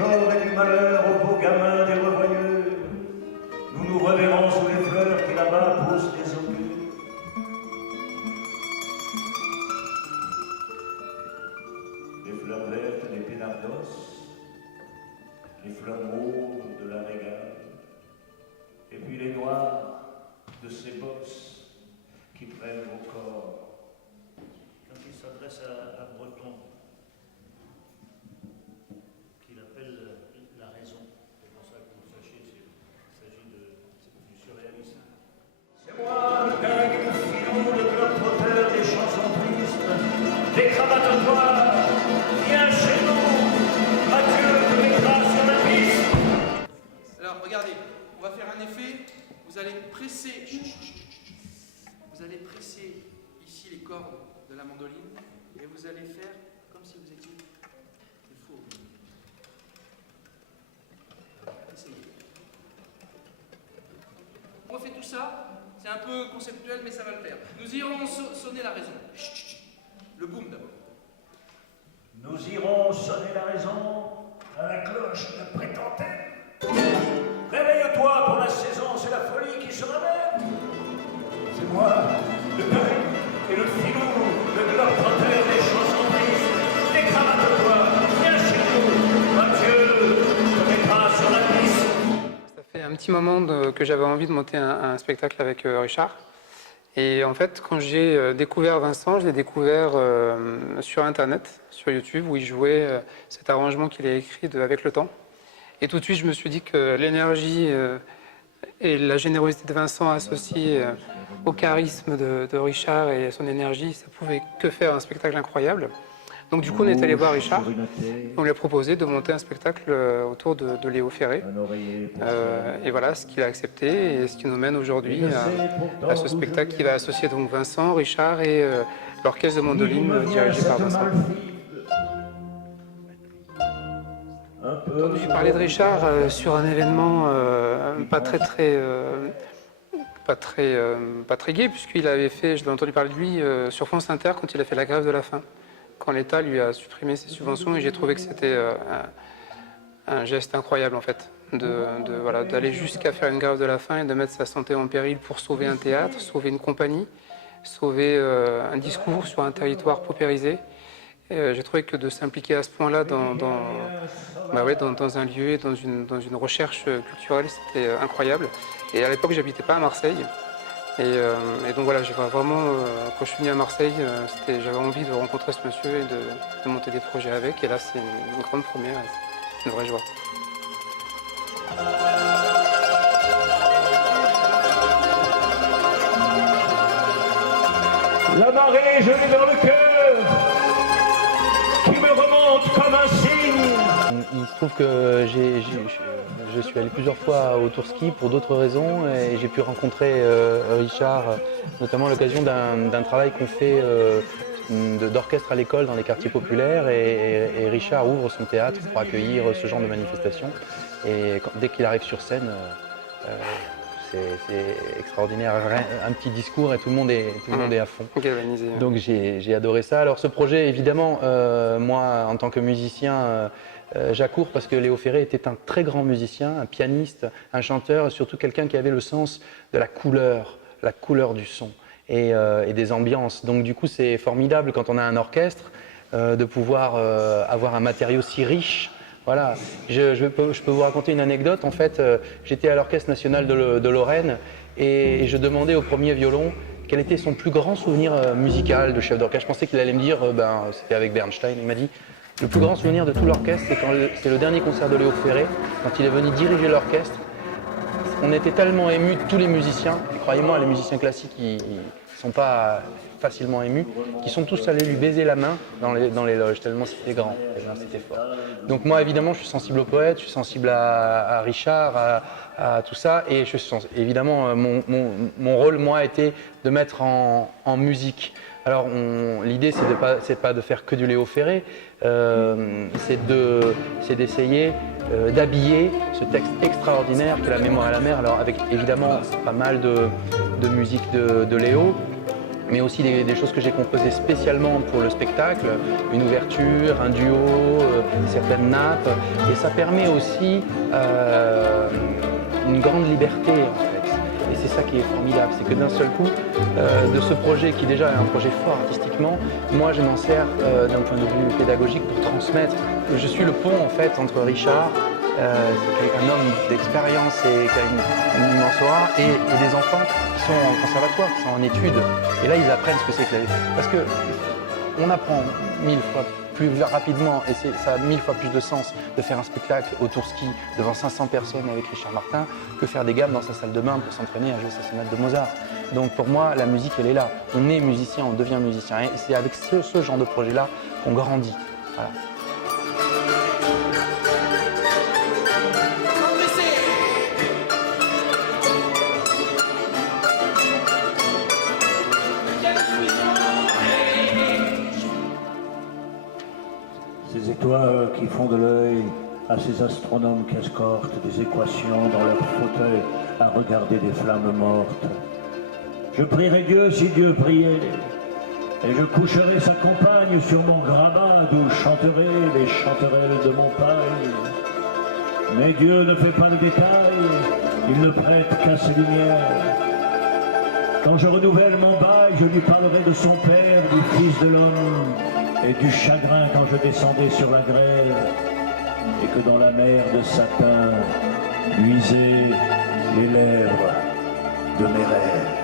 tort et du malheur aux beaux gamins des revoyeux, nous nous reverrons sous les fleurs qui là-bas poussent des augures. Les fleurs vertes des pénardos, les fleurs mauves de la régale, et puis les noirs de ces bosses qui prennent vos corps. Quand il s'adresse à Breton, qu'il appelle la raison, c'est pour ça que vous sachiez, il s'agit du surréalisme. C'est moi, le gag et le filon, le globe-trotteur des chansons tristes, des cravates noires, viens chez nous, Mathieu te mettra sur la piste. Alors regardez, on va faire un effet, vous allez presser, vous allez presser ici les cordes de la mandoline et vous allez faire comme si vous étiez des faux. Essayez. On fait tout ça, c'est un peu conceptuel mais ça va le faire. Nous irons sonner la raison. Le boom d'abord. Nous irons sonner la raison à la cloche de Prétentaine. Réveille-toi pour la saison, c'est la folie qui se ramène. C'est moi, le gag et le filou, le globe-trotteur des chansons tristes, des cravates noires, viens chez nous, Mathieu te mettra sur la piste. Ça fait un petit moment que j'avais envie de monter un spectacle avec Richard. Et en fait, quand j'ai découvert Vincent, je l'ai découvert sur Internet, sur YouTube, où il jouait cet arrangement qu'il a écrit de Avec le temps. Et tout de suite, je me suis dit que l'énergie et la générosité de Vincent associée au charisme de Richard et son énergie, ça pouvait que faire un spectacle incroyable. Donc du coup, on est allé voir Richard. On lui a proposé de monter un spectacle autour de Léo Ferré. Et voilà ce qu'il a accepté et ce qui nous mène aujourd'hui à ce spectacle qui va associer donc Vincent, Richard et l'orchestre de mandoline dirigé par Vincent. J'ai entendu parler de Richard sur un événement pas très gai, puisqu'il avait fait, je l'ai entendu parler de lui sur France Inter quand il a fait la grève de la faim, quand l'État lui a supprimé ses subventions, et j'ai trouvé que c'était un geste incroyable en fait, d'aller jusqu'à faire une grève de la faim et de mettre sa santé en péril pour sauver un théâtre, sauver une compagnie, sauver un discours sur un territoire paupérisé. J'ai trouvé que de s'impliquer à ce point-là dans un lieu et dans une recherche culturelle, c'était incroyable. Et à l'époque, j'habitais pas à Marseille. Et donc voilà, j'ai vraiment, quand je suis venu à Marseille, j'avais envie de rencontrer ce monsieur et de monter des projets avec. Et là, c'est une grande première, c'est une vraie joie. La marée, je l'ai dans le cœur, qui me remonte comme un signe. Il se trouve que je suis allé plusieurs fois au Tourski pour d'autres raisons et j'ai pu rencontrer Richard, notamment à l'occasion d'un travail qu'on fait d'orchestre à l'école dans les quartiers populaires et Richard ouvre son théâtre pour accueillir ce genre de manifestation et dès qu'il arrive sur scène, c'est extraordinaire, un petit discours et tout le monde est à fond. Galvanisé. Donc j'ai adoré ça. Alors ce projet, évidemment, moi en tant que musicien, j'accours parce que Léo Ferré était un très grand musicien, un pianiste, un chanteur, et surtout quelqu'un qui avait le sens de la couleur du son et des ambiances. Donc du coup c'est formidable quand on a un orchestre de pouvoir avoir un matériau si riche. Voilà, je peux vous raconter une anecdote. En fait, j'étais à l'Orchestre national de Lorraine et je demandais au premier violon quel était son plus grand souvenir musical de chef d'orchestre. Je pensais qu'il allait me dire, c'était avec Bernstein. Il m'a dit, le plus grand souvenir de tout l'orchestre, c'est le dernier concert de Léo Ferré, quand il est venu diriger l'orchestre. On était tellement émus, tous les musiciens, et croyez-moi, les musiciens classiques, ils ne sont pas facilement émus, qui sont tous allés lui baiser la main dans les loges, tellement c'était grand, tellement c'était fort. Donc moi, évidemment, je suis sensible au poète, je suis sensible à Richard, à tout ça, et évidemment, mon rôle, moi, a été de mettre en musique. Alors l'idée, c'est pas de faire que du Léo Ferré, c'est d'essayer d'habiller ce texte extraordinaire qu'est La mémoire à la mer, alors avec évidemment pas mal de musique de Léo, mais aussi des choses que j'ai composées spécialement pour le spectacle, une ouverture, un duo, pleine nappe, et ça permet aussi une grande liberté en fait. Et c'est ça qui est formidable, c'est que d'un seul coup, de ce projet qui déjà est un projet fort artistiquement, moi je m'en sers d'un point de vue pédagogique pour transmettre. Je suis le pont en fait entre Richard, un homme d'expérience et qui a une immense aura, et des enfants qui sont en conservatoire, qui sont en études. Et là ils apprennent ce que c'est que la vie. Parce que on apprend 1000 fois plus rapidement, et ça a 1000 fois plus de sens de faire un spectacle au Tour-Ski devant 500 personnes avec Richard Martin que faire des gammes dans sa salle de bain pour s'entraîner à jouer sa sonate de Mozart. Donc pour moi, la musique, elle est là. On est musicien, on devient musicien. Et c'est avec ce genre de projet-là qu'on grandit. Voilà. Ces étoiles qui font de l'œil à ces astronomes qui escortent des équations dans leur fauteuil à regarder des flammes mortes. Je prierai Dieu si Dieu priait, et je coucherai sa compagne sur mon grabat d'où chanterai les chanterelles de mon paille. Mais Dieu ne fait pas le détail, il ne prête qu'à ses lumières. Quand je renouvelle mon bail, je lui parlerai de son père, du Fils de l'homme, et du chagrin quand je descendais sur la grêle, et que dans la mer de satin luisaient les lèvres de mes rêves.